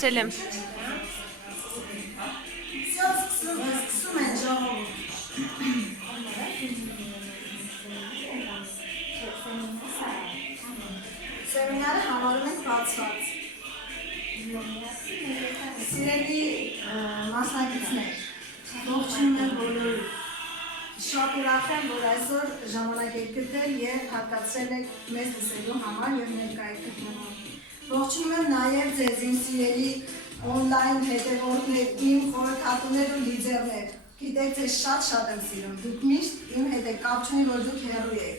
Selim. Սկսում են ժողովուրդ։ Սեմինարը համարում ենք բացված։ Սիրելի մասնակիցներ, ողջունում եմ բոլորին։ Շատ ուրախ եմ, որ այսօր ժամանակ եք գտել և հատկացրել եք մեզ լսելու համար և ներկա եք գտնվում։ Ողջունում եմ նաև ձեզ իմ սիրելի օնլայն հետևորդներ, իմ խորհրդատուներ ու լիդերներ։ Գիտեք, ձեզ շատ եմ սիրում, դուք միշտ իմ հետ եք, կապ չունի, որ դուք հեռու եք։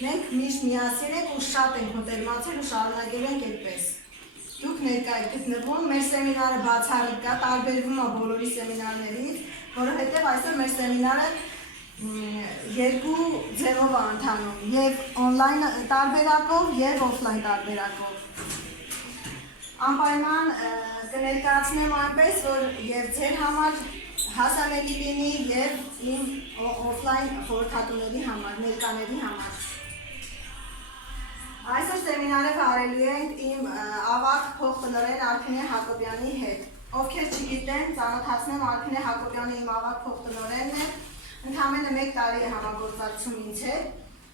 Մենք միշտ միասին ենք ու շատ ենք մտերմացել ու շարունակել ենք այդպես։ Դուք ներկա եք գտնվում, մեր սեմինարը բացառիկ կա, տարբերվում է բոլորի սեմինարներից, որովհետև այսօր մեր սեմինարը երկու ձևով է ընթանում, և օնլայն տարբերակով և օֆլայն տարբերակով։ Անպայման կներկայացնեմ այնպես, որ և ձեր համար հասանելի լինի և իմ օֆլայն խորհրդատուների համար, ներկաների համար։ Այսօր սեմինարը վարելու ենք իմ ավագ փոխտնօրեն Արփինե Հակոբյանի հետ։ Ովքեր չգիտեն, ծանոթացնեմ, Արփինե Հակոբյանը իմ ավագ փոխտնօրենն է, ընդամենը 1 տարի է համագործակցում ինձ հետ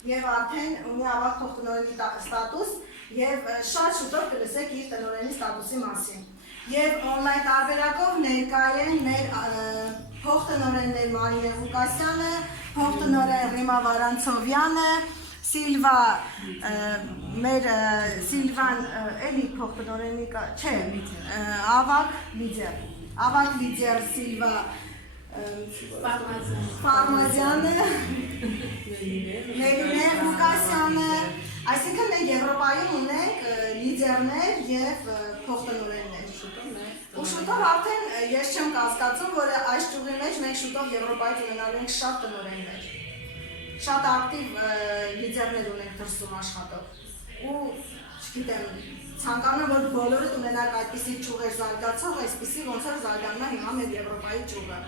և արդեն ունի ավագ փոխտնօրենի ստատուս և շատ շուտով կլսեք իր տնօրենի ստատուսի մասին։ Եվ օնլայն տարբերակով ներկա են մեր փոխտնօրեններ Մարինե Ղուկասյանը, փոխտնօրեն Ռիմա Վարանցովյանը, Սիլվան էլի փոխտնօրենի չէ, ավագ լիդեր Սիլվա Ֆարմազյանը, Մելինե Ղուկասյանը, այսինքն մենք Եվրոպայում ունենք լիդերներ և փոխտնօրեններ։ Ու շուտով արդեն ես չեմ կասկածում, որ այս ճյուղի մեջ մենք շուտով Եվրոպայից ունենալու ենք շատ տնօրեններ։ Շատ ակտիվ լիդերներ ունենք դրսում աշխատող։ Ու չգիտեմ, ցանկանում որ բոլորդ ունենաք այդպիսի ճյուղեր զարգացող, այսպիսի ոնց որ զարգանում է հիմա մեր Եվրոպայի ճյուղը։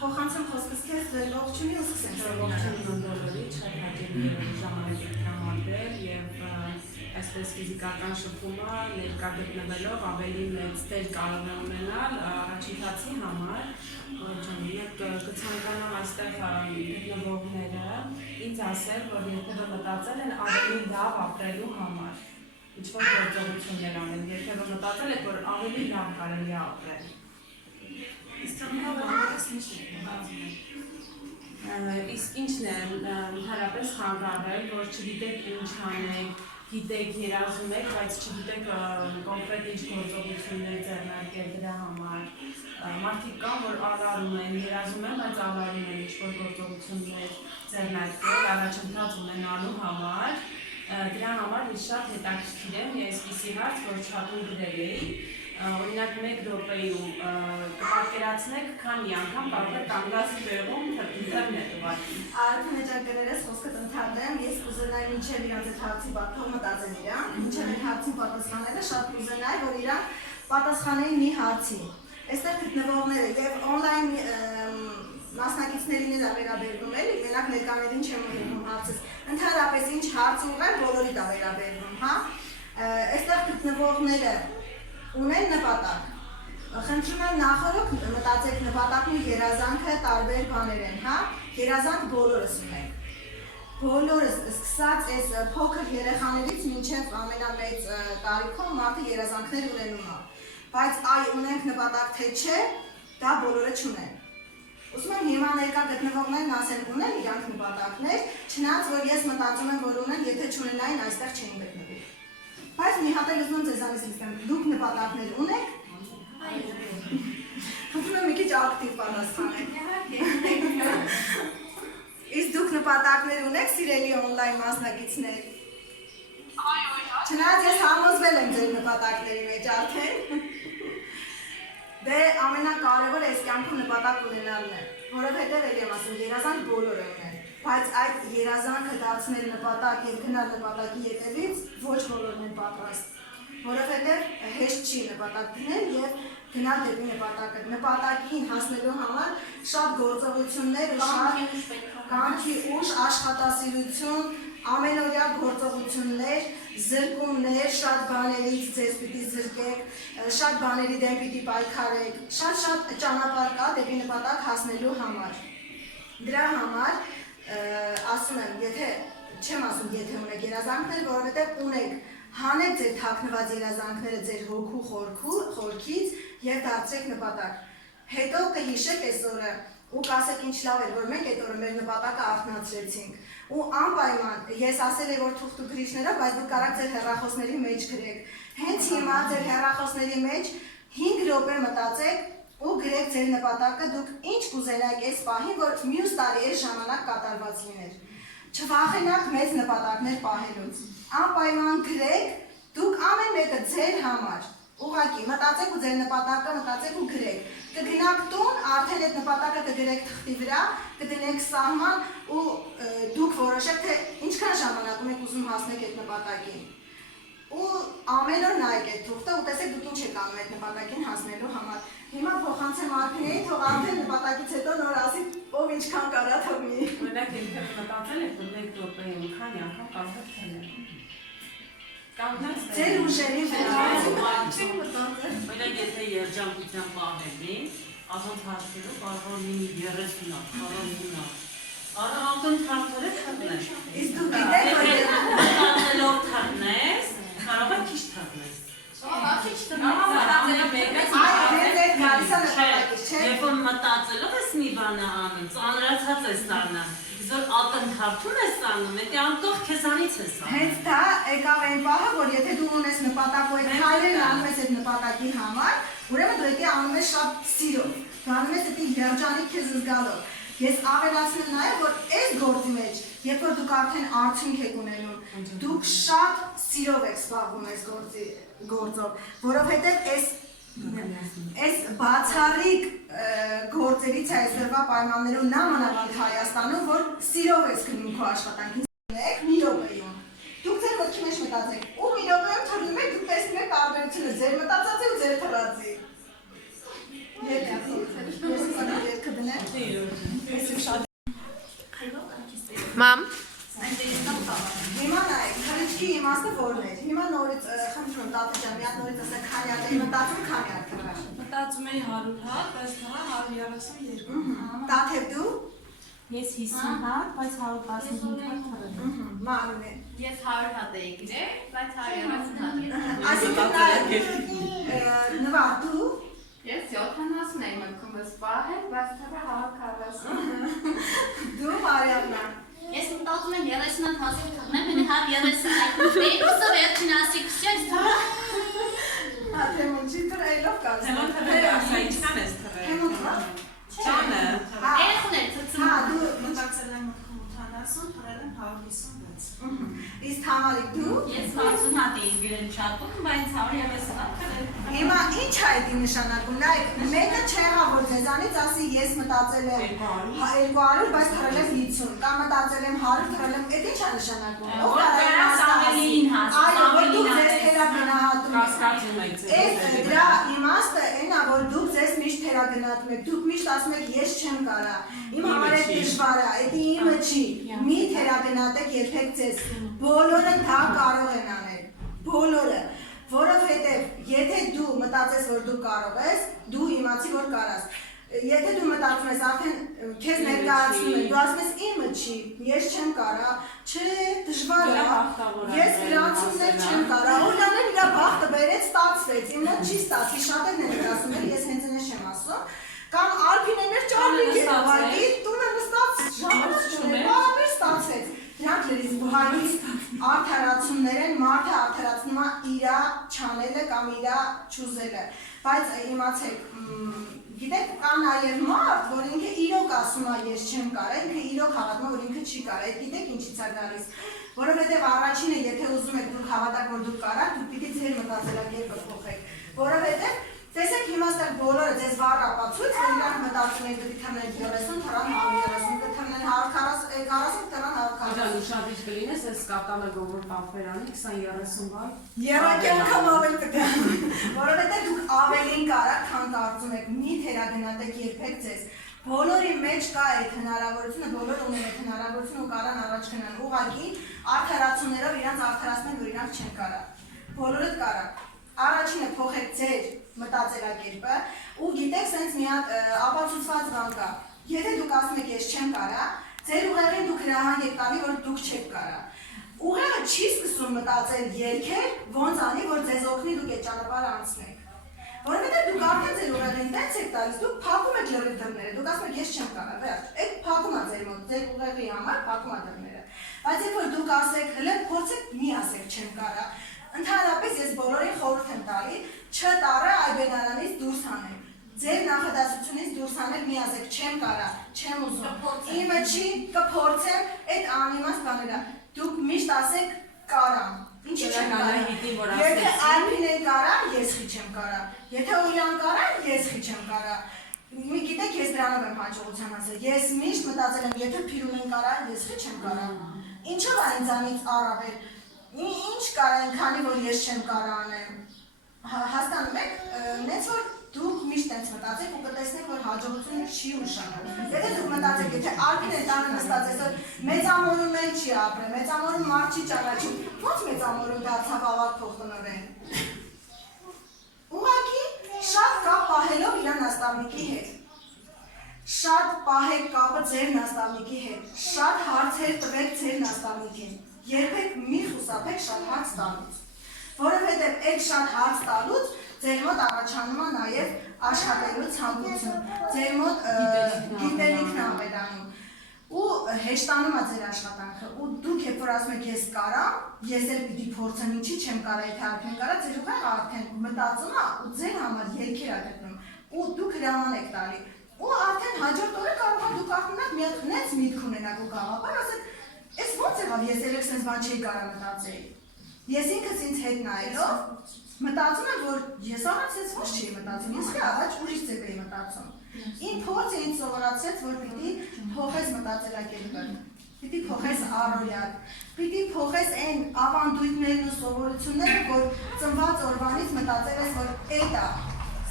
Փոխանցեմ խոսքս քեզ, ձեր ողջունի ու սկսենք սեմինարը։ Ողջունում բոլորի, շատ հաճելի է ժամանակ տրամադրել և այսպես ֆիզիկական շփումը ներկա գտնվելով ավելի մեծ դեր կարող է ունենալ առաջընթացի համար, մենք կցանկանամ այստեղ գտնվողները ինձ ասել, որ երբևէ մտածել են ավելի լավ ապրելու համար, ինչ-որ գործողություններ անել, երբևէ մտածել եք, որ ավելի լավ կարելի է ապրել։ Իսկ ինչն է ընդհանրապես խանգարել, որ չգիտեք ինչ անեք, գիտեք, երազում եք, բայց չգիտեք կոնկրետ ինչ գործողություններ ձեռնարկել դրա համար։ Մարդիկ կան, որ ալարում են, երազում են, բայց ալարում են ինչ-որ գործողություններ ձեռնարկել, առաջընթաց ունենալու համար։ Դրա համար ես շատ հետաքրքիր եմ, ես այսպիսի հարց, որ չափում գրել էի, օրինակ 1 րոպեում կպատկերացնեք, քանի անգամ կարող եք կանգնած տեղում ինտերնետ ուղղակի։ Արփինե ջան, գրերես խոսքդ ընդհատեմ, ես կուզենայի մինչև իրանց այդ հարցի պատմող մտածեն իրանք, մինչև այդ հարցին պատասխանելը շատ կուզենայի, որ իրանք պատասխանեին մի հարցի։ Այստեղ գտնվողները և օնլայն մասնակիցներին է վերաբերվում էլի, մենակ ներկաներին չեմ ուղղում հարցս, ընդհանրապես ինչ հարց ուղղեմ, բոլորի դա վերաբերվում, հա։ Այստեղ գտնվողները ունեն նպատակ։ Խնդրում եմ նախորդ մտածեք նպատակն ու երազանքը տարբեր բաներ են, հա։ Երազանք բոլորս ունենք։ Բոլորս սկսած այս փոքր երեխաներից մինչև ամենամեծ տարիքում մարդը երազանքներ ունենում է։ Բայց այ ունենք նպատակ թե չէ, դա բոլորը չունեն։ Ուզում եմ հիմա ներկա գտնվողներն ասեն ունեն իրանք նպատակներ, չնայած որ ես մտածում եմ, որ ունեն, եթե չունենային այստեղ չէին գտնվի։ Բայց մի հատ էլ ուզում եմ ձեզանից լսեմ, դուք նպատակներ ունեք։ Խնդրում եմ մի քիչ ակտիվ պատասխանեք։ Իսկ դուք նպատակներ ունեք, սիրելի օնլայն մասնակիցներ։ Չնայած ես համոզվել եմ ձեր նպատակների մեջ արդեն։ Դե ամենակարևորը այս կյանքում նպատակ ունենալն է, որովհետև էլի եմ ասում, երազանք բոլորը ունեն, բայց այդ երազանքը դարձնել նպատակ և գնալ նպատակի ետևից ոչ բոլորն են պատրաստ, որովհետև հեշտ չի նպատակ դնել և գնալ դեպի նպատակը։ Նպատակին հասնելու համար շատ գործողություններ ու շատ կամքի ուժ, աշխատասիրություն, ամենօրյա գործողություններ, զրկումներ, շատ բաներից ձեզ պիտի զրկեք, շատ բաների դեմ պիտի պայքարեք, շատ ճանապարհ կա դեպի նպատակ հասնելու համար։ Դրա համար ասում եմ, չեմ ասում, եթե ունեք երազանքներ, որովհետև ունեք, հանեք ձեր թաքնված երազանքները ձեր հոգու խորքից եւ դարձրեք նպատակ։ Հետո կհիշեք այս օրը ու կասեք ինչ լավ էր, որ մենք այդ օրը մեր նպատակը արթնացրեցինք։ Ու անպայման ես ասել եմ, որ թուղթ ու գրիչներով, բայց դուք կարաք ձեր հեռախոսների մեջ գրեք։ Հենց հիմա ձեր հեռախոսների մեջ 5 րոպե մտածեք ու գրեք ձեր նպատակը, դուք ինչ կուզենայիք այս պահին, որ մյուս տարի այս ժամանակ կատարված լիներ։ Չվախենաք մեծ նպատակներ պահելուց։ Անպայման գրեք, դուք ամեն մեկը ձեր համար։ Ուղղակի մտածեք ու ձեր նպատակը մտածեք ու գրեք։ Կգնաք տուն, արդեն այդ նպատակը կգրեք թղթի վրա, կդնեք սահման ու դուք որոշեք, թե ինչքան ժամանակում եք ուզում հասնեք այդ նպատակին։ Ու ամեն օր նայեք այդ թուղթը ու տեսեք դուք ինչ եք անում այդ նպատակին հասնելու համար։ Հիմա փոխանցեմ Արփինեին, թող արդեն նպատակից հետո նոր ասի, ով ինչքան կարա թողնի։ Օրինակ եթե մտածել եք, որ 1 րոպեում քանի անգամ կարող եք Ձեր ուժերի Օրինակ եթե երջանկության պահելի, ակնթարթերով կարող լինի 30 հատ, կարող 50 հատ։ Ակնթարթերը թողնես։ Իսկ դու գիտեք, որ մտածելով թողնես, կարող է քիչ թողնես։ Երբ որ մտածելով ես մի բանը անում, ծանրացած ես ստանում, որ ակնթարթում ես անում, դա անկախ քեզանից ես անում։ Հենց դա եկավ այն պահը, որ եթե դու ունես նպատակ ու այդ քայլերն անում ես այդ նպատակի համար, ուրեմն դու դա անում ես շատ սիրով, դու անում ես դա երջանիկ քեզ զգալով։ Ես ավելացնում նաև, որ այս գործի մեջ, երբ որ դուք արդեն արդյունք եք ունենում, դուք շատ սիրով եք զբաղվում այս գործով, որովհետև այս բացառիկ գործերից է այսօրվա պայմաններում նամանավանդ Հայաստանում, որ սիրով ես գնում քո աշխատանքին, մի րոպեում։ Դուք ձեր մտքի մեջ մտածեք, ու մի րոպեում թռնում եք, դուք տեսնում եք տարբերությունը ձեր մտածածի ու ձեր թռածի։ Մամ Հիմա նայեք, քրիչքի իմաստը որն էր։ Հիմա նորից խնդրում տատը ջան, մի հատ նորից ասեք քանի հատ էի մտածում, քանի հատ կռա։ Մտածում էի 100 հատ, բայց թվա 132։ Տաթև դու։ Ես 50 հատ, բայց 115 հատ թռել։ Մարուն է։ Ես 100 հատ էի գրել, բայց 130 հատ։ Այսինքն նայեք, նվար դու։ Ես 70 էի մտքումս պահել, բայց թվա 140։ Դու Մարիամնա։ Ես մտածում եմ 30 հազիվ թողնեմ, մենի հատ 30 Պետուսը վերջին ասի քսյոն թվա։ Աթեմ ինչի թրելով կաց։ Թեմոն թվեր ասա ինչքան ես թվեր։ Թեմոն թվա։ Ճանը։ Երեխուներ ցցում։ Հա, դու Մտածել եմ 80, թռել եմ 156։ իսկ Թամարիկ դու։ Ես 60 հատ էի գրել չափում, բայց 130 հատ թռել։ Հիմա ինչ է դա նշանակում։ Նայեք, մեկը չեղա որ ձեզանից ասի ես մտածել եմ 200, բայց թռել եմ 50, կամ մտածել եմ 100, թռել եմ, դա ինչ է նշանակում։ Որ դրանց ավելին հասցնի, այո, որ դուք ձեզ թերագնահատում եք։ Կասկածում եք ձեր։ Այս դրա իմաստը այն է, որ դուք ձեզ միշտ թերագնահատում եք, դուք միշտ ասում եք ես չեմ կարա, իմ համար է դժվար է, դա իմը չի։ Մի թերագնահատեք երբեք ձեզ։ Բոլորը դա կարող են անել։ Բոլորը, որովհետև եթե դու մտածես, որ դու կարող ես, դու իմացի որ կարաս։ Եթե դու մտածում ես, արդեն քեզ ներկայացնում են, դու ասում ես իմը չի, ես չեմ կարա, չէ, դժվար է, ես գրանցումներ չեմ կարա, Օլյանն իր բախտը բերեց, ստացվեց, իմ մոտ չի ստացվի, շատերն են ասում, ես հենց այնպես չեմ ասում, կամ Արփինեն էր ճարլիկ էր, ուղղակի տունը նստած ժամանակ չուներ, բարաբեր ստացվեց։ Դրանք լրիվ բուհարի արդարացումներ են, մարդը արդարացնում է իրա չանելը կամ իրա չուզելը, բայց իմացեք, գիտեք, կա նաև մարդ, որ ինքը իրոք ասում է ես չեմ կարա, ինքը իրոք հավատում է, որ ինքը չի կարա, գիտեք ինչից է գալիս, որովհետև առաջինը, եթե ուզում եք դուք հավատաք, որ դուք կարաք, դուք պիտի ձեր մտածելակերպը փոխեք, որովհետև տեսեք հիմա ստեղ բոլորը ձեզ վառ ապացույց, որ իրանք մտածում են դեպի թռնել 30, թռան 130, կթռնեն 140, թռան 140։ Ջան, ուշադիր կլինես, այս կատալոգով որ տաֆերանի 20-30 բան։ Երակի անգամ ավելի կգամ, որովհետև դուք ավելին կարաք, քան կարծում եք, մի թերագնահատեք երբեք ձեզ, բոլորի մեջ կա այդ հնարավորությունը, բոլորը ունեն այդ հնարավորությունը ու կարան առաջ գնան։ Ուղղակի արդարացումներով իրանց արդարացնել, որ իրանք չեն կարա։ Բոլորը կարա։ Առաջինը փոխեք ձեր մտածելակերպը ու գիտեք, սենց մի հատ ապացուցված բան կա։ Եթե դուք ասում եք ես չեմ կարա, ձեր ուղեղին դուք հրահանգ եք տալի, որ դուք չեք կարա։ Ուղեղը չի սկսում մտածել երգեր, ոնց անի, որ ձեզ օգնի դուք այդ ճանապարհը անցնեք։ Որովհետև դուք արդեն ձեր ուղեղին տենց եք տալիս, դուք փակում եք լրիվ դռները, դուք ասում եք ես չեմ կարա, վերջ, այդ փակում է ձեր մոտ, ձեր ուղեղի համար փակում է դռները։ Բայց երբ որ դուք ասեք, հələ փորձեք մի ասեք չեմ կարա, ընդհանրապես ես բոլորին խորհուրդ եմ տալի, չտարը այբենարանից դուրս հանել։ Ձեր նախադասությունից դուրս հանել մի ասեք չեմ կարա, չեմ ուզում։ Իմը չի կփորձեմ այդ անիմաստ բաները։ Դուք միշտ ասեք կարամ։ Ինչի չեմ կարա։ Եթե Ալպինեն կարա, ես խի չեմ կարա։ Եթե Օլյան կարա, ես խի չեմ կարա։ Մի գիտեք, ես դրանով եմ հաջողության ասել։ Ես միշտ մտածել եմ, եթե Փիրունեն կարա, ես խի չեմ կարա։ Ինչով է ինձանից առավել։ Ինչ կարա, քանի որ ես չեմ կարա անեմ։ Հասկանում եք, նենց որ դուք միշտ տենց մտածեք ու կտեսնեք, որ հաջողությունը չի ուշանում։ Եթե դուք մտածեք, եթե Ալպինեն տանը նստած այսօր մեծամորում էլ չի ապրել, մեծամորում մարդ չի ճանաչում, ո՞նց մեծամորում դարձավ ավագ փոխտնօրեն։ Ուղղակի շատ կապ պահելով իր նաստավնիկի հետ։ Շատ պահեք կապը ձեր նաստավնիկի հետ։ Շատ հարցեր տվեք ձեր նաստավնիկին։ Երբեք մի խուսափեք շատ հարց տալուց։ Որովհետև այդ շատ հարց տալուց ձեր մոտ առաջանում է նաև աշխատելու ցանկություն, ձեր մոտ գիտելիքն ավելանում ու հեշտանում է ձեր աշխատանքը ու դուք երբ որ ասում եք ես կարամ, ես էլ պիտի փորձեմ, ինչի չեմ կարա, եթե արդեն կարա, ձեր ուղեղը արդեն մտածում է ու ձեր համար երգեր է գտնում ու դուք հրաման եք տալի ու արդեն հաջորդ օրը կարող է դուք ախնակ մի հատ նենց միտք ունենաք ու գաղափար ասեք, «Էս ո՞նց եղավ, ես էլ sense բան չէի կարա մտածել»։ Ես ինքս ինձ հետ նայելով մտածում եմ, որ ես առաջ sense ոչ չէի մտածում, ես առաջ ուրիշ ձև էի մտածում։ Իմ փորձը ինձ սովորացրեց, որ պիտի փոխես մտածելակերպը, պիտի փոխես առօրյան, պիտի փոխես այն ավանդույթներն ու սովորությունները, որ ծնված օրվանից մտածել ես, որ այդ է,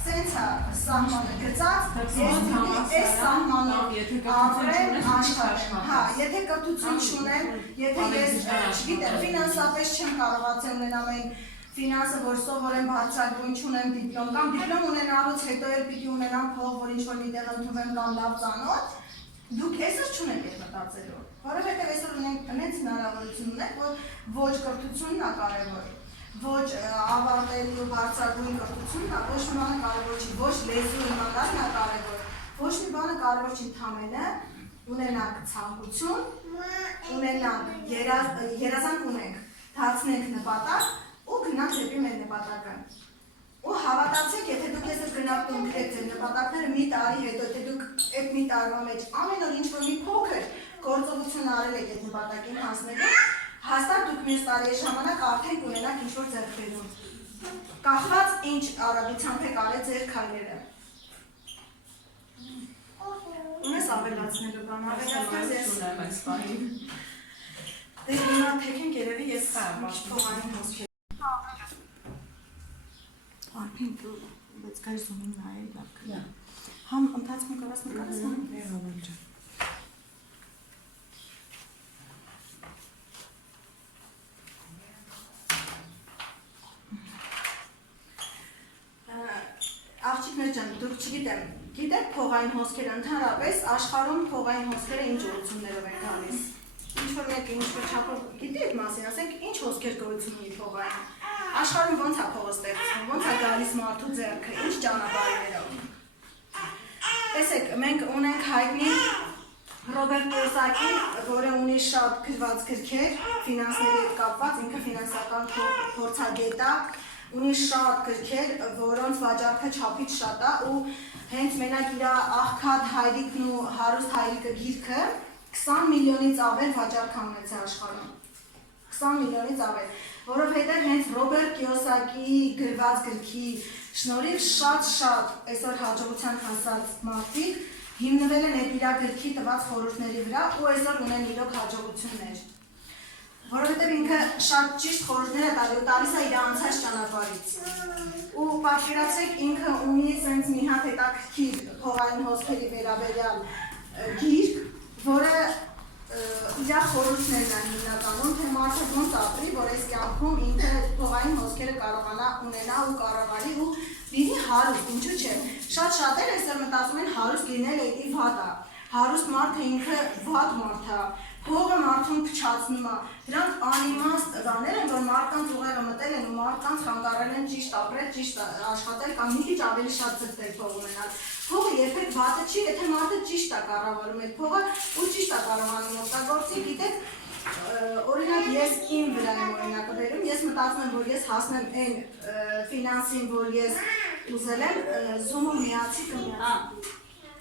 սենց է սահմանը գծած, ես պիտի այս սահմանով ապրեմ, աշխատեմ։ Հա, եթե կրթություն չունեմ, եթե ես, չգիտեմ, ֆինանսապես չեմ կարողացել ունենամ այն ֆինանսը, որ սովորեմ բարձրագույն չունեմ դիպլոմ կամ դիպլոմ ունենալուց հետո էլ պիտի ունենամ փող, որ ինչ-որ միտեղ ընդունվեմ կամ լավ ծանոթ, դուք այսօր չունեք այդ մտածելու, որովհետև այսօր ունենք նենց հնարավորություն ունենք, որ ոչ կրթությունն է կարևոր, ոչ ավարտելու ու բարձրագույն կրթությունն է, ոչ մի բանը կարևոր չի, ոչ լեզու իմանալն է կարևոր, ոչ մի բանը կարևոր չի, ընդամենը ունենանք ցանկություն, ունենանք երազանք ունենք, դարձնենք նպատակ ու գնանք դեպի մեր նպատակը։ Ու հավատացեք, եթե դուք այսօր գնաք ու ընկնեք ձեր նպատակները մի տարի հետո, եթե դուք այդ մի տարվա մեջ ամեն օր ինչ-որ մի փոքր գործողություն արել եք այդ նպատակին հասնելու, հաստատ դուք մյուս տարիի ժամանակ արդեն կունենաք ինչ-որ ձեռքբերում։ Կախված ինչ արագությամբ եք արել ձեր քայլերը։ Ունես ավելացնելու բան, ավելացնես ես։ Դե հիմա թեքենք երևի ես փողային հոսքեր։ Արփին դու բայց կայ զոնում նայել լավ կլա։ Համ ընթացքում կարաս նկարացնեմ։ Հերավել ջան։ Աղջիկներ ջան, դուք չգիտեմ, գիտեք փողային հոսքերը ընդհանրապես աշխարհում փողային հոսքերը ինչ ուղղություններով են գալիս։ Ինչ-որ մեկը ինչ-որ չափով գիտի այդ մասին, ասենք ինչ հոսքեր գոյություն ունի փողային։ Աշխարհում ո՞նց է փողը ստեղծվում, ո՞նց է գալիս մարդու ձեռքը, ինչ ճանապարհներով։ Տեսեք, մենք ունենք հայտնի Ռոբերտ Կիոսակի, որը ունի շատ գրված գրքեր, ֆինանսների հետ կապված, ինքը ֆինանսական փորձագետ է, ունի շատ գրքեր, որոնց վաճառքը չափից շատ է ու հենց մենակ իր աղքատ հայրիկն ու հարուստ հայրիկը գիրքը 20 միլիոնից ավել վաճառք ունեցել աշխարհում։ 20 միլիոնից ավել, որովհետև հենց Ռոբերտ Կիոսակի գրված գրքի շնորհիվ շատ այսօր հաջողության հասած մարդիկ հիմնվել են այդ իր գրքի տված խորհուրդների վրա ու այսօր ունեն իրոք հաջողություններ։ Որովհետև ինքը շատ ճիշտ խորհուրդներ է տալի ու տալիս է իր անցած ճանապարհից։ Ու պատկերացրեք ինքը ունի sense մի հատ հետաքրքիր փողային հոսքերի վերաբերյալ գիրք, որը իր խորհուրդներն են հիմնականում, թե մարդը ոնց ապրի, որ այս կյանքում ինքը փողային հոսքերը կարողանա ունենա ու կառավարի ու լինի հարուստ, ինչու՞ չէ։ Շատ-շատերը այսօր մտածում են հարուստ լինել էդի վատ է։ Հարուստ մարդը ինքը վատ մարդ է, փողը մարդուն փչացնում է։ Դրանք անիմաստ բաներ են, որ մարդկանց ուղեղը մտել են ու մարդկանց խանգարել են ճիշտ ապրել, ճիշտ աշխատել կամ մի քիչ ավելի շատ ձգտել փող ունենալ։ Փողը երբեք վատը չի, եթե մարդը ճիշտ է կառավարում այդ փողը ու ճիշտ է կարողանում օգտագործել, գիտեք, օրինակ ես իմ վրա եմ օրինակը բերում, ես մտածում եմ, որ ես հասնեմ այն ֆինանսին, որ ես ուզել եմ, Zoom-ը միացի կմիացի։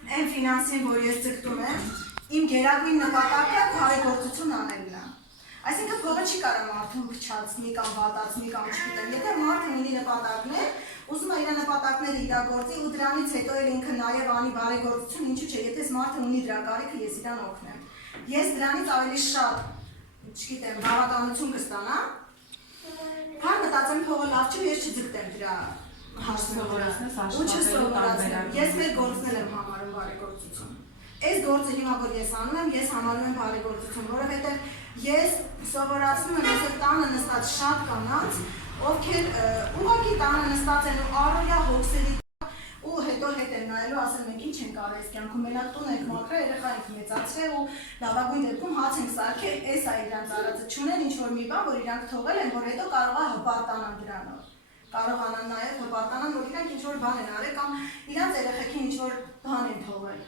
Այն ֆինանսին, որ ես ձգտում եմ, իմ գերագույն նպատակը բարեգործություն անելն է։ Այսինքն փողը չի կարող մարդուն փչացնի կամ վատացնի կամ չգիտեմ, եթե մարդը ունի նպատակներ, ուզում է իր նպատակները իրագործի ու դրանից հետո էլ ինքը նաև անի բարեգործություն, ինչու՞ չէ, եթե մարդը ունի դրա կարիքը, ես իրան օգնեմ։ Ես դրանից ավելի շատ, չգիտեմ, բավականություն կստանամ, քան մտածեմ փողը լավ չի, ես չձգտեմ դրա հասնողորացնես, ու չսովորացնեմ։ Ես մեր գործնել եմ համարում բարեգործություն։ Այս գործը հիմա որ ես անում եմ, ես համարում եմ բարեգործություն, որովհետև ես սովորացնում եմ այսօր տանը նստած շատ կանանց, ովքեր ուղղակի տանը նստած են ու առօրյա հոգսերի ու հետո հետ են նայելու, ասել մենք ինչ ենք արել այս կյանքում, մենակ տուն ենք մաքրել, երեխա ենք մեծացրել ու լավագույն դեպքում հաց ենք սարքել, էս է իրանց արածը, չունեն ինչ-որ մի բան, որ իրանք թողել են, որ հետո կարող է հպարտանան դրանով։ Կարողանան նաև հպարտանան, որ իրանք ինչ-որ բան են արել կամ իրանց երեխեքին ինչ-որ բան են թողել։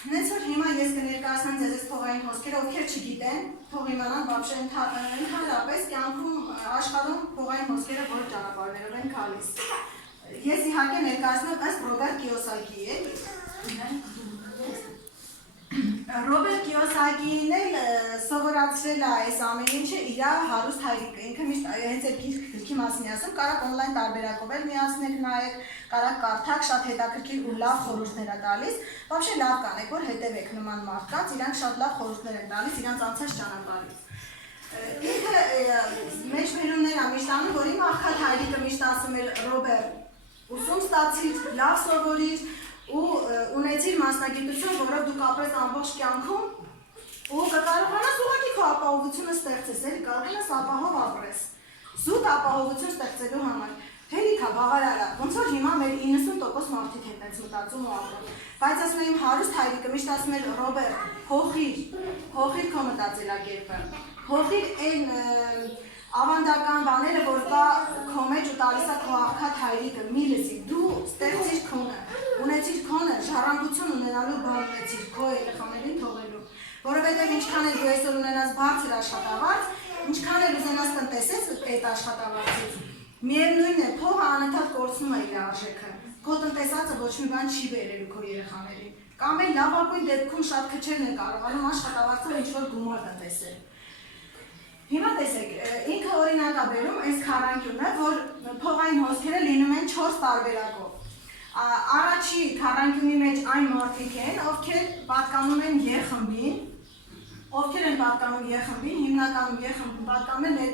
Նենց որ հիմա ես կներկայացնեմ ձեզ այս փողային հոսքերը, ովքեր չգիտեն, թող իմանան вообще ընդհանրապես կյանքում աշխարհում փողային հոսքերը որ ճանապարհներով են գալիս։ Ես իհարկե ներկայացնում ըստ Ռոբերտ Կիոսակիի Ռոբերտ Կիոսակին էլ սովորացրել է այս ամեն ինչը իր հարուստ հայրիկը, ինքը միշտ հենց այդ գրքի մասին է ասում, կարաք օնլայն տարբերակով էլ միացնեք նայեք, կարաք կարդաք, շատ հետաքրքիր ու լավ խորհուրդներ է տալիս, вообще լավ կանեք, որ հետևեք նման մարդկանց, իրանք շատ լավ խորհուրդներ են տալիս, իրանց անցած ճանապարհից։ Ինքը մեջբերումներ է միշտ անում, որ իմ աղքատ հայրիկը միշտ ասում էր Ռոբերտ, ուսում ստացիր, լավ սովորիր ու ունեցիր մասնագիտություն, որով դու կապրես ամբողջ կյանքում ու կկարողանաս ուղղակի քո ապահովությունը ստեղծես, էլի կարողանաս ապահով ապրես։ Զուտ ապահովություն ստեղծելու համար։ Հերիք է, բավարար է, ոնց որ հիմա մեր 90% մարդիկ են տենց մտածում ու ապրում։ Բայց ասում եմ հարուստ հայրիկը միշտ ասում էր Ռոբերտ, փոխիր քո մտածելակերպը, փոխիր այն ավանդական բաները, որ կա քո մեջ ու տալիս է քո աղքատ հայրիկը, մի լսի, դու ստեղծիր քոնը, ունեցիր քոնը, ժառանգություն ունենալու բան ունեցիր քո երեխաներին թողելու, որովհետև ինչքան էլ դու այսօր ունենաս բարձր աշխատավարձ, ինչքան էլ ուզենաս տնտեսես այդ աշխատավարձից, միևնույն է, փողը անընդհատ կորցնում է իր արժեքը, քո տնտեսածը ոչ մի բան չի բերելու քո երեխաներին, կամ էլ լավագույն դեպքում շատ քչերն են կարողանում աշխատավարձով ինչ-որ գումար տնտեսել։ Հիմա տեսեք, ինքը օրինակ է բերում այս քառանկյունը, որ փողային հոսքերը լինում են 4 տարբերակով։ Առաջի քառանկյունի մեջ այն մարդիկ են, ովքեր պատկանում են Ե խմբին, հիմնականում Ե խմբին պատկանում են մեր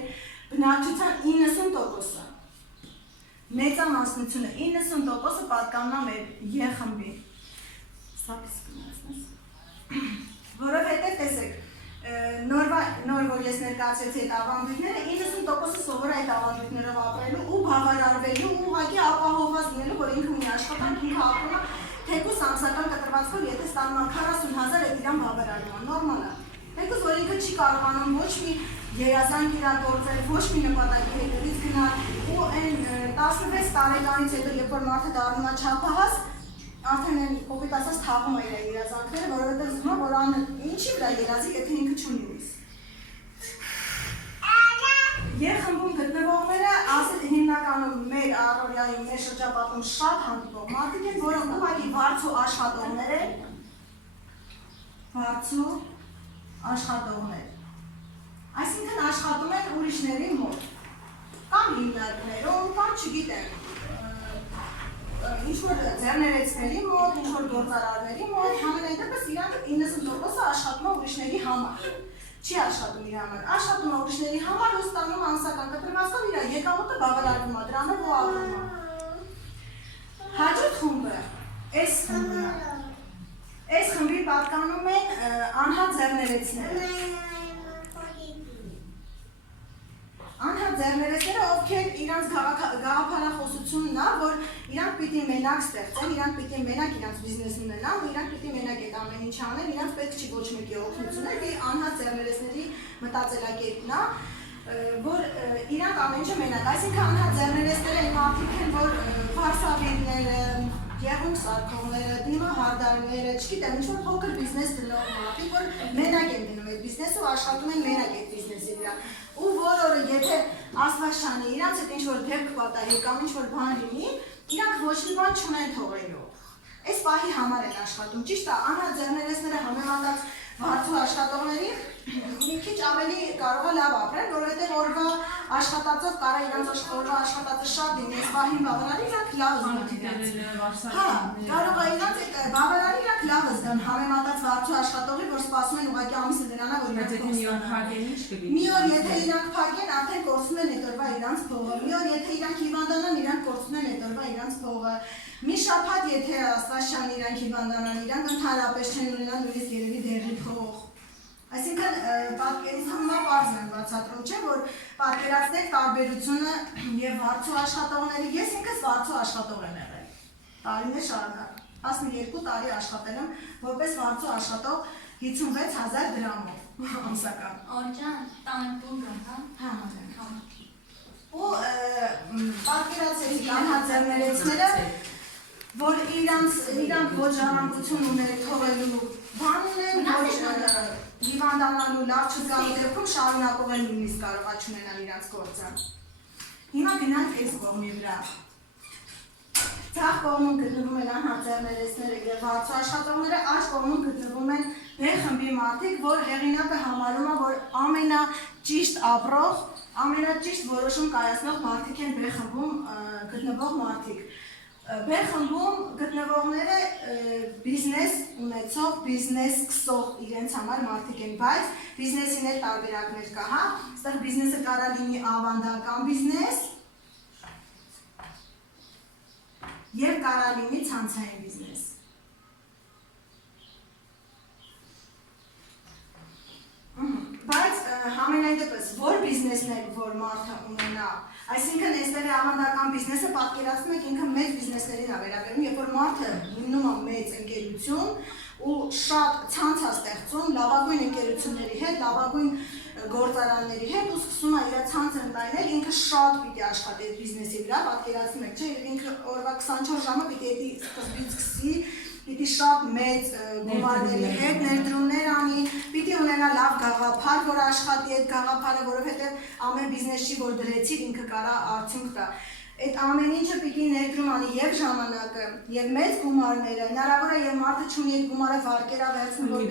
բնակչության 90%-ը։ Մեծամասնությունը 90%-ը պատկանում է մեր Ե խմբին։ Սա կսկնացնես։ Որովհետև տեսեք, նոր որ ես ներկայացրեցի այդ ավանդույթները, 90%-ը սովոր է այդ ավանդույթներով ապրելու ու բավարարվելու ու ուղղակի ապահովված լինելու, որ ինքը ունի աշխատանք, ինքը ապրում է, թեկուզ ամսական կտրվածքով, եթե ստանում է 40,000, այդ իրան բավարարում է, նորմալ է։ Թեկուզ որ ինքը չի կարողանում ոչ մի երազանք իրագործել, ոչ մի նպատակի հետևից գնալ ու այն 16 տարեկանից հետո, երբ որ մարդը դառնում է չափահաս, արդեն են կոպիտ ասած թաղում է իր երազանքները, որովհետև զգում է, որ անը ինչի վրա երազի, եթե ինքը չունի ույս։ Ե խմբում գտնվողները ասել հիմնականում մեր առօրյայում, մեր շրջապատում շատ հանդիպող մարդիկ են, որոնք ուղղակի բարձու աշխատողներ են, բարձու աշխատողներ։ Այսինքն աշխատում են ուրիշների մոտ, կամ հիմնարկներում, կամ չգիտեմ, ինչ-որ ձեռներեցների մոտ, ինչ-որ գործարարների մոտ, համենայն դեպս իրանք 90%-ը աշխատում է ուրիշների համար, չի աշխատում իր համար, աշխատում է ուրիշների համար ու ստանում ամսական կտրվածքով իր եկամուտը բավարարվում է դրանով ու ապրում է։ Հաջորդ խումբը, այս խմբի պատկանում են անհատ ձեռներեցները։ Անհատ ձեռներեցները, ովքեր իրանց գաղափարախոսությունն է, որ իրանք պիտի մենակ ստեղծեն, իրանք պիտի մենակ իրանց բիզնես ունենան, ու իրանք պիտի մենակ այդ ամեն ինչ անեն, իրանք պետք չի ոչ մեկի օգնությունը, դի անհատ ձեռներեցների մտածելակերպն է, որ իրանք ամեն ինչը մենակ, այսինքն անհատ ձեռներեցները այն մարդիկ են, որ վարսավիրները, եղունգ սարքողները, դիմահարդարները, չգիտեմ, ինչ-որ փոքր բիզնես դնող մարդիկ, որ մենակ են դնում այդ բիզնեսը ու աշխատում են մենակ այդ բիզնեսի վրա։ Ու որ օրը եթե աստվածաշանի իրանց հետ ինչ-որ դեպք պատահի կամ ինչ-որ բան լինի, իրանք ոչ մի բան չունեն թողելու։ Այս պահի համար են աշխատում, ճիշտ է, անհատ ձեռներեցները համեմատած վարձու աշխատողների մի քիչ ավելի կարող է լավ ապրեն, որովհետև օրվա աշխատածով կարա իրանց օրվա աշխատածը շատ լինի, այս պահին բավարարի իրանք լավ զգան։ Հա, կարող է իրանց բավարարի իրանք լավ զգան համեմատած վարձու աշխատողի, որ սպասում են ուղղակի ամիսը դրանա, որ մի օր եթե իրանք փակեն, արդեն կորցնում են այդ օրվա իրանց փողը, մի օր եթե իրանք հիվանդանան, իրանք կորցնում են այդ օրվա իրանց փողը, մի շաբաթ եթե աստվածաշան իրանք հիվանդանան, իրանք ընդհանրապես չեն ունենա նույնիսկ երևի դեղի փող։ Այսինքն պատկերից հիմա պարզն եմ բացատրում, չէ, որ պատկերացնեք տարբերությունը և վարձու աշխատողների, ես ինքս վարձու աշխատող եմ եղել, տարիներ շարունակ, 12 տարի աշխատել եմ, որպես վարձու աշխատող 56,000 դրամով ամսական։ Օրջան, տանտուն գան, հա։ Ու պատկերացրեցիք անհատ ձեռներեցները, որ իրանք ոչ ժառանգություն ուներ թողելու բան ունեն, ոչ հիվանդանալու լավ չզգալու դեպքում շարունակող են նույնիսկ կարողա չունենալ իրանց գործը։ Հիմա գնանք այս կողմի վրա։ Ձախ կողմում գտնվում են անհատ ձեռներեցները և վարձու աշխատողները, աջ կողմում գտնվում են B խմբի մարդիկ, որ հեղինակը համարում է, որ ամենաճիշտ ապրող, ամենաճիշտ որոշում կայացնող մարդիկ են B խմբում գտնվող մարդիկ։ B խմբում գտնվողները բիզնես ունեցող, բիզնես սկսող իրենց համար մարդիկ են, բայց բիզնեսին էլ տարբերակներ կա, հա, այստեղ բիզնեսը կարա լինի ավանդական բիզնես և կարա լինի ցանցային բիզնես։ Բայց համենայն դեպս, որ բիզնեսն է, որ մարդը ունենա, այսինքն այստեղ ավանդական բիզնեսը պատկերացնում եք ինքը մեծ բիզնեսներին է վերաբերում, երբ որ մարդը հիմնում է մեծ ընկերություն ու շատ ցանց է ստեղծում լավագույն ընկերությունների հետ, լավագույն գործարանների հետ ու սկսում է իր ցանցը ընդլայնել, ինքը շատ պիտի աշխատի այդ բիզնեսի վրա, պատկերացնում եք, չէ, ինքը օրվա 24 ժամը պիտի էդի սկզբից սկսի, պիտի շատ մեծ գումարների հետ ներդրումներ անի, պիտի ունենա լավ գաղափար, որ աշխատի այդ գաղափարը, որովհետև ամեն բիզնես չի, որ դրեցիր, ինքը կարա արդյունք տա։ Այդ ամեն ինչը պիտի ներդրում անի և ժամանակը, և մեծ գումարները, հնարավոր է և մարդը չունի այդ գումարը վարկերա վերցնում, որ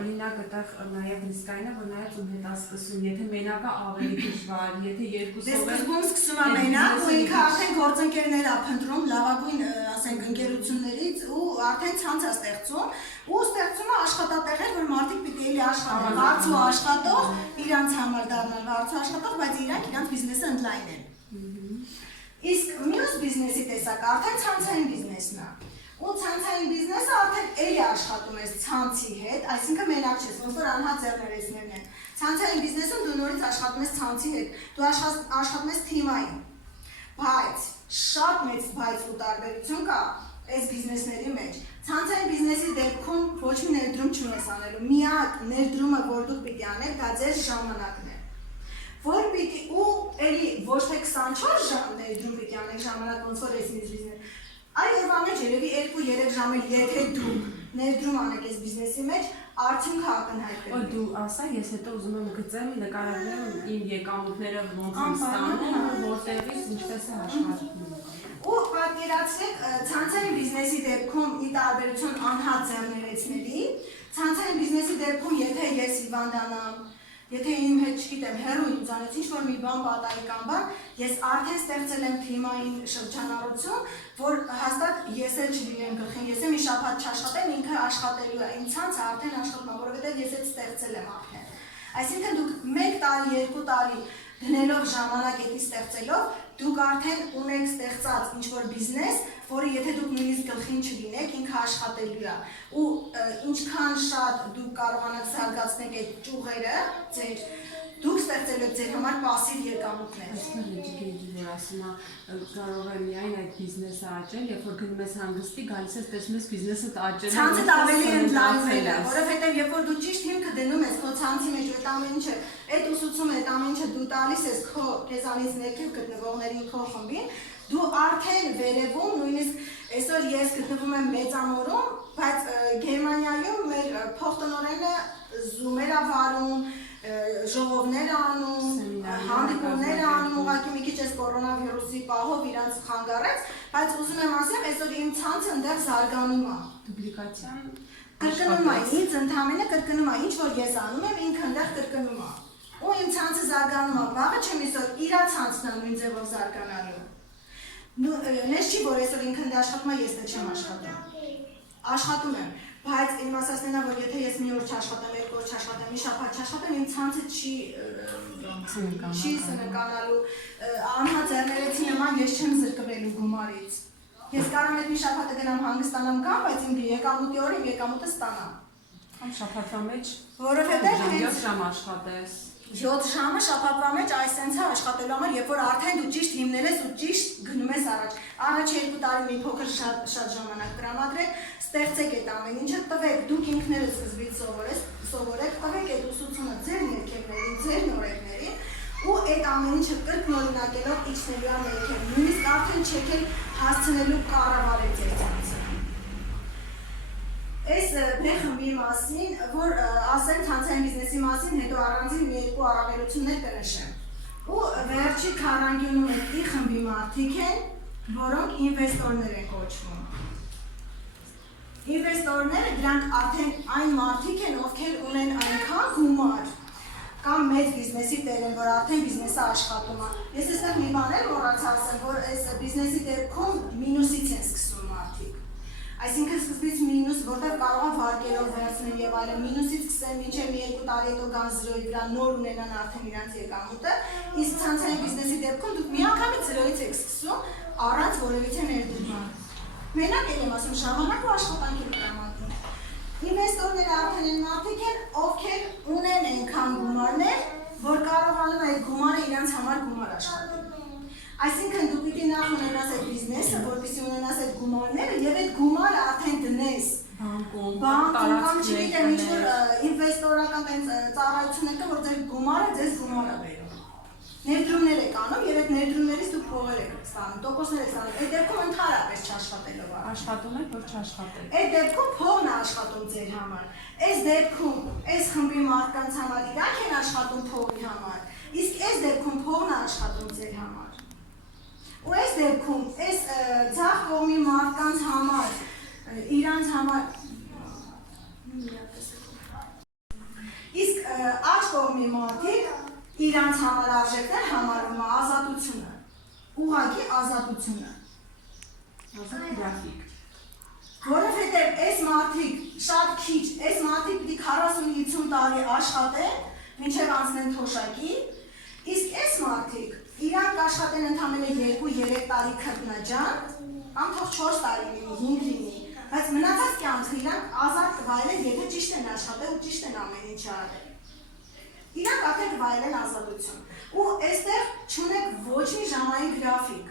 օրինակ այդտեղ նաև ռիսկային է, որ նաև հետազոտում, եթե մենակը ավելի դժվար, եթե երկուսով սկզբում սկսում է մենակ ու ինքը արդեն գործընկերներ է փնտրում լավագույն, ասենք, ընկերություններից ու արդեն ցանց է ստեղծում ու ստեղծում է աշխատատեղեր, որ մարդիկ պիտի էլի աշխատեն, վարձու աշխատող, իրանց համար դառնան վարձու աշխատող, բայց իրանք իրանց բիզնեսը ընդլայնեն։ Իսկ մյուս բիզնեսի տեսակը արդեն ցանցային բիզնեսն է։ Ու ցանցային բիզնեսը արդեն էլի աշխատում ես ցանցի հետ, այսինքն մենակ չես, ոնց որ անհատ ձեռներեցներն են։ Ցանցային բիզնեսում դու նորից աշխատում ես ցանցի հետ, դու աշխատում ես թիմային։ Բայց շատ մեծ բայց ու տարբերություն կա այս բիզնեսների մեջ։ Ցանցային բիզնեսի դեպքում ոչ մի ներդրում չունես անելու։ Միակ ներդրումը, որ դու պիտի անես, դա ձեր ժամանակն է։ Որ պիտի ու էլի ոչ թե 24 ժամ ներդրում պիտի անեք ժամանակ ոնց որ էսինից բիզնես։ Այ օրվա մեջ երևի 2-3 ժամ էլ եթե դու ներդրում անեք այս բիզնեսի մեջ, արդյունքը ակնհայտ կլինի։ Դու ասա, ես հետո ուզում եմ գծեմ, նկարագրեմ իմ եկամուտները ոնց են ստանում, որտեղից ինչպես է աշխատում։ Ու պատկերացրեք ցանցային բիզնեսի դեպքում ի տարբերություն անհատ ձեռներեցների, ցանցային բիզնեսի դեպքում եթե ես հիվանդանամ, եթե իմ հետ չգիտեմ հեռու ինձանից ինչ-որ մի բան պատահի կամ բան, ես արդեն ստեղծել եմ թիմային շրջանառություն, որ հաստատ ես էլ չլինեմ գլխին, ես մի շաբաթ չաշխատեմ, ինքը աշխատելու է, իմ ցանցը արդեն աշխատում է, որովհետև ես էլ ստեղծել եմ արդեն։ Այսինքն դուք 1 տարի, 2 տարի դնելով ժամանակ էդի ստեղծելով, դուք արդեն ունեք ստեղծած ինչ-որ բիզնես, որը եթե դուք նույնիսկ գլխին չլինեք, ինքը աշխատելու է։ Ու ինչքան շատ դուք կարողանաք զարգացնել այդ ճյուղերը, դուք ստեղծել եք ձեր համար պասիվ եկամուտներ։ Այսօր ջիգեջի որ ասում է կարող է միայն այդ բիզնեսը աճել, երբ որ գնում ես հանգստի, գալիս ես տեսնում ես բիզնեսը աճել է։ Ցանցը ավելի ընդլայնվել է, որովհետև երբ որ դու ճիշտ հիմքը դնում ես քո ցանցի մեջ այդ ամեն ինչը, այդ ուսուցումը, այդ ամեն ինչը դու տալիս ես քո քեզանից ներքև գտնվողներին քո խմբին, դու արդեն վերևում, նույնիսկ այսօր ես գտնվում եմ Մեծամորում, բայց Գերմանիայում մեր փոխտնօրենը Zoom-էր վարում, ժողովներ անում, հանդիպումներ անում, ուղղակի մի քիչ էս կորոնավիրուսի պահով իրանց խանգարեց, բայց ուզում եմ ասեմ, այսօր իմ ցանցը այնտեղ զարգանում է։ Դուպլիկացիան կրկնում է, ինձ ընդհանրապես կրկնում է, ինչ որ ես անում եմ, ինքը այնտեղ կրկնում է։ Ու իմ ցանցը զարգանում է, վաղը չեմ իսօր իր ցանցն է նույն ձևով զարգանալու։ Նես չի որ այսօր ինքը այնտեղ աշխատում է, ես դե չեմ աշխատում։ Աշխատում եմ, բայց իմ ասածն է, որ եթե ես մի օր չաշխատեմ, երկու օր չաշխատեմ, մի շաբաթ չաշխատեմ, իմ ցանցը չի սնկանալու, անհա ձեռներեցի նման ես չեմ զրկվելու գումարից։ Ես կարող եմ մի շաբաթը գնամ հանգստանամ գամ, բայց իմ եկամուտի օրը իմ եկամուտը ստանամ։ կամ շաբաթվա մեջ Որովհետև 7 ժամ աշխատես։ 7 ժամը շաբաթվա մեջ այսենց է աշխատելու համար, երբ որ արդեն դու ճիշտ հիմնել ես ու ճիշտ գնում ես առաջ։ Առաջ 2 տարի մի փոքր շատ ժամանակ տրամադրեք, ստեղծեք այդ ամեն ինչը, տվեք, դուք ինքներդ սկզբից սովորեք, տվեք այդ ուսուցումը ձեր ներքևներին, ձեր նորեկներին ու այդ ամեն ինչը կրկնօրինակելով իջնելու է ներքև։ Նույնիսկ արդեն չեք էլ հասցնելու կառավարել ձեր ցանցը։ Այս մեր խմբի մասին, որ ասեմ ցանցային բիզնեսի մասին, հետո առանձին մի երկու առավելություններ կնշեմ։ Ու վերջի քառանկյունում էդի խմբի մարդիկ են, որոնք ինվեստորներ են կոչվում։ Ինվեստորները դրանք արդեն այն մարդիկ են, ովքեր ունեն այնքան գումար կամ մեծ բիզնեսի տեր են, որ արդեն բիզնեսը աշխատում է։ Ես այստեղ մի բան եմ մոռացա ասեմ, որ այս բիզնեսի դեպքում մինուսից են սկսում մարդիկ։ Այսինքն սկզբից մինուս, որտեղ կարող է վարկերով վերցնել եւ այլն, մինուսից սկսեն մինչեւ մի երկու տարի հետո գան 0-ի վրա նոր ունենան արդեն իրանց եկամուտը, իսկ ցանցային բիզնեսի դեպքում դուք միանգամից 0-ից եք սկսում առանց որևիցե ներդրման։ Մենակ եմ ասում ժամանակ ու աշխատանք եք տրամադրում։ Ինվեստորները արդեն են մարդիկ են, ովքեր ունեն այնքան գումարներ, որ կարողանում են այդ գումարը իրանց համար գումար աշխատել։ Այսինքն դու պիտի նախ ունենաս այդ բիզնեսը, որպեսզի ունենաս այդ գումարները եւ այդ գումարը արդեն դնես բանկում կամ չգիտեմ ինչ-որ ինվեստորական ծառայություն կա, որ ձեր գումարը ձեզ գումար է բերում։ Ներդրումներ եք անում եւ այդ ներդրումներից դուք փողեր եք ստանում, տոկոսներ եք ստանում։ Այդ դեպքում ընդհանրապես չաշխատելով աշխատում եք, որ չաշխատեք։ Այդ դեպքում փողն է աշխատում ձեր համար։ Այս դեպքում այս խմբի մարդկանց համար իրանք են աշխատում փողի համար, իսկ այս դեպքում փողն է աշխատում ձեր համար։ Ու այս դեպքում, այս ձախ կողմի մարդկանց համար, իրանց համար, իսկ աջ կողմի մարդիկ իրանց համար արժեքներ համարում է ազատությունը, ուղղակի ազատությունը։ Ազատ գրաֆիկ։ Որովհետև այս մարդիկ շատ քիչ, այս մարդիկ պիտի 40-50 տարի աշխատեն, մինչև անցնեն թոշակի, իսկ այս մարդիկ իրանք աշխատեն ընդամենը 2-3 տարի քրտնաջան, կամ թող 4 տարի լինի, 5 լինի, բայց մնացած կյանքը իրանք ազատ կվայելեն, եթե ճիշտ են աշխատել ու ճիշտ են ամեն ինչ արել։ Իրանք արդեն կվայելեն ազատություն։ Ու այստեղ չունեք ոչ մի ժամային գրաֆիկ։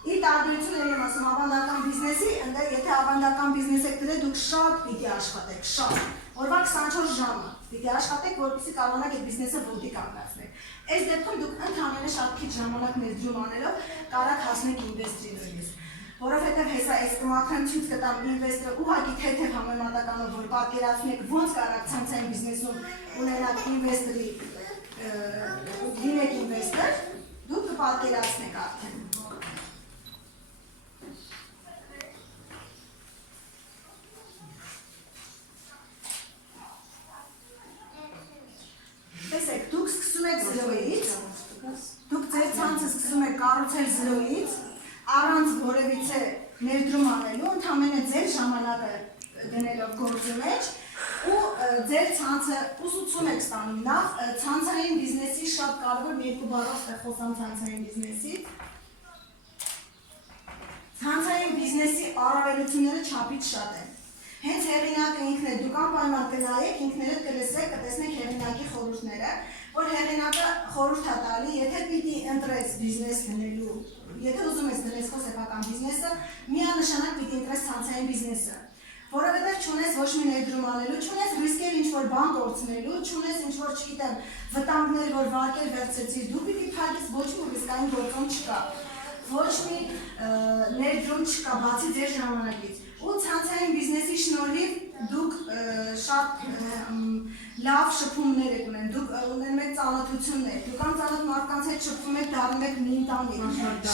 Ի տարբերություն եմ ասում ավանդական բիզնեսի, ընդ եթե ավանդական բիզնես եք դրել, դուք շատ պիտի աշխատեք, շատ։ Օրվա 24 ժամը պիտի աշխատեք, որպեսզի կարողանաք այդ բիզնեսը ոտի կանգնեցնել։ Այս դեպքում դուք ընդհանրապես շատ քիչ ժամանակ ներդրում անելով կարաք հասնեք ինվեստորի նույնիսկ։ Որովհետև հեսա այս կմաքրեմ ցույց կտամ ինվեստորը ուղղակի թեթև համեմատականով, որ պատկերացնեք ոնց կարաք ցանցային բիզնեսում ունենալ ինվեստորի լինեք ինվեստոր, դուք կպատկերացնեք արդեն։ Տեսեք, դուք սկսում եք 0-ից, դուք ձեր ցանցը սկսում եք կառուցել 0-ից, առանց որևիցե ներդրում անելու, ընդամենը ձեր ժամանակը դնելով գործի մեջ, ու ձեր ցանցը ուսուցում եք ստանում։ Նախ ցանցային բիզնեսի շատ կարևոր մի երկու բառով խոսամ ցանցային բիզնեսի։ Ցանցային բիզնեսի առավելությունները չափից շատ են։ Հենց հեղինակը ինքն է, դուք անպայման կնայեք, ինքներդ կլսեք, կտեսնեք հեղինակի խորհուրդները, որ հեղինակը խորհուրդ է տալի, եթե պիտի ընտրես բիզնես դնելու, եթե ուզում ես դնես քո սեփական բիզնեսը, միանշանակ պիտի ընտրես ցանցային բիզնեսը, որովհետև չունես ոչ մի ներդրում անելու, չունես ռիսկեր ինչ-որ բան կորցնելու, չունես ինչ-որ, չգիտեմ, վտանգներ, որ վարկեր վերցրեցիր, դու պիտի փակես, ոչ մի ռիսկային գործոն չկա, ոչ մի ներդրում չկա, բացի ձեր ժամանակից։ Ու ցանցային բիզնեսի շնորհիվ դուք շատ լավ շփումներ եք ունեն, դուք ունենում եք ծանոթություններ, դուք անծանոթ մարդկանց հետ շփվում եք, դառնում եք մի ընտանիք։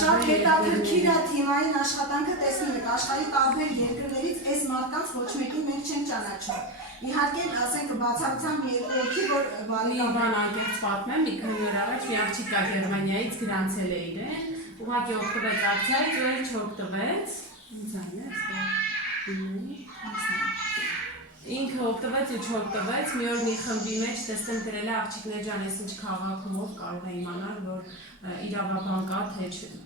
Շատ հետաքրքիր է թիմային աշխատանքը տեսնում եք, աշխարհի տարբեր երկրներից այս մարդկանց ոչ մեկին մենք չենք ճանաչում։ Իհարկե, ասենք բացառությամբ մի երկու որ Մի բան անկեղծ պատմեմ, մի քանի օր առաջ մի աղջիկ կա Գերմանիայից գրանցել է իրեն, ուղղակի օգտվեց ակցիայից, ու էլ չօգտվեց։ Ինքը օգտվեց ու չօգտվեց, մի օր մի խմբի մեջ տեսնեմ գրել է աղջիկներ ջան, ես ինչ քաղաքումով կարող է իմանալ, որ իրավաբան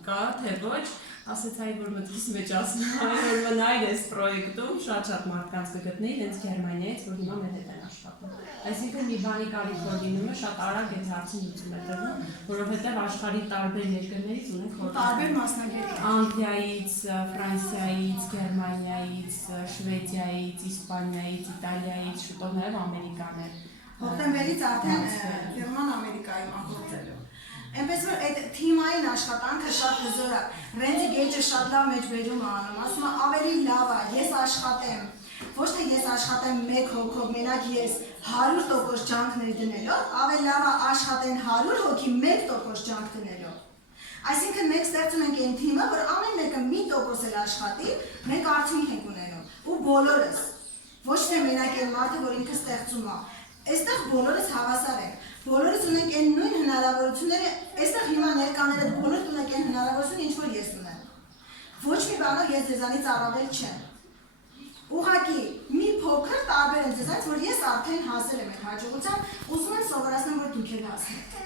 կա, թե ոչ, ասեց այ որ մտքիս մեջ ասում, այ որ մնայր այս պրոյեկտում շատ մարդկանց կգտնեի հենց Գերմանիայից, որ հիմա մեր հետ են աշխատում։ Այսինքն մի բանի կարիք որ լինում է, շատ արագ այդ հարցին լուծում է տրվում, որովհետև աշխարհի տարբեր երկրներից ունենք տարբեր մասնագետներ։ Անգլիայից, Ֆրանսիայից, Գերմանիայից, Շվեդիայից, Իսպանիայից, Իտալիայից, շուտով նաև Ամերիկաներ։ Հոկտեմբերից արդեն ֆիրման Ամերիկայում ախորձելու։ Այնպես որ այդ թիմային աշխատանքը շատ հզոր է։ Ռենդի Գեյջը շատ լավ մեջբերում անում, ասում է ավելի լավ է, ես աշխատեմ, ոչ թե ես աշխատեմ մեկ հոգով, մենակ ես 100% ջանքներ դնելով, ավելի լավ է աշխատեն 100 հոգի 1% ջանք դնելով։ Այսինքն մենք ստեղծում ենք այն թիմը, որ ամեն մեկը 1% էլ աշխատի, մենք արդյունք ենք ունենում։ Ու բոլորս, ոչ թե մենակ այն մարդը, որ ինքը ստեղծում է, այստեղ բոլորս հավասար ենք։ Բոլորս ունենք այն նույն հնարավորությունները, այստեղ հիմա ներկաները բոլորս ունենք այն հնարավորությունը, ինչ որ ես ունեմ։ Ոչ մի բանով ես ձեզանից առավել չեմ։ Ուղղակի մի փոքր տարբեր եմ ձեզանից, որ ես արդեն հասել եմ այդ հաջողության, ուզում եմ սովորացնեմ, որ դուք էլ հասնեք։